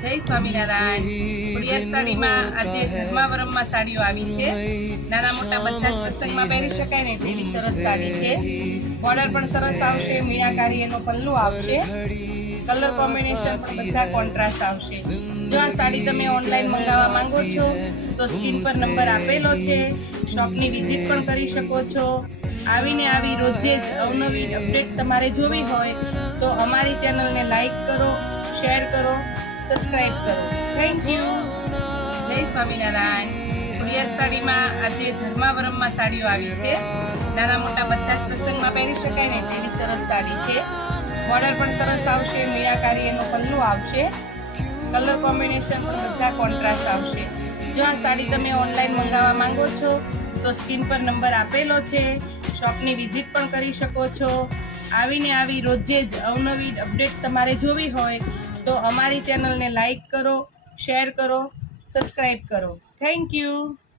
જય સ્વામિનારાયણ. કુરિયર સાડીમાં આજે ધર્માવરમમાં સાડીઓ આવી છે. નાના મોટા બધા જ પ્રસંગમાં પહેરી શકાય ને તેવી સરસ સાડી છે. બોર્ડર પણ સરસ આવશે, મીણાકારી એનો પલ્લુ આવશે, કલર કોમ્બિનેશન પણ બધા કોન્ટ્રાસ્ટ આવશે. જો આ સાડી તમે ઓનલાઈન મંગાવવા માંગો છો તો સ્ક્રીન પર નંબર આપેલો છે. શોપની વિઝિટ પણ કરી શકો છો. આવીને આવી રોજે જ અવનવી અપડેટ તમારે જોવી હોય તો અમારી ચેનલને લાઈક કરો, શેર કરો, સબસ્ક્રાઈબ કરો. Thank you. જય સ્વામિનારાયણ. કુરિયર સાડીમાં આજે ધર્માવરમમાં સાડીઓ આવી છે. નાના મોટા બધા જ પ્રસંગમાં પહેરી શકાય ને તેવી સરસ સાડી છે. બોર્ડર પણ સરસ આવશે, મીણાકારી એનો પલ્લુ આવશે, કલર કોમ્બિનેશન પણ બધા કોન્ટ્રાસ્ટ આવશે. જો આ સાડી તમે ઓનલાઈન મંગાવવા માંગો છો તો સ્ક્રીન પર નંબર આપેલો છે. શોપની વિઝિટ પણ કરી શકો છો. આવીને આવી રોજે જ અવનવી અપડેટ તમારે જોવી હોય તો અમારી ચેનલને લાઈક કરો, શેર કરો, સબસ્ક્રાઈબ કરો. Thank you.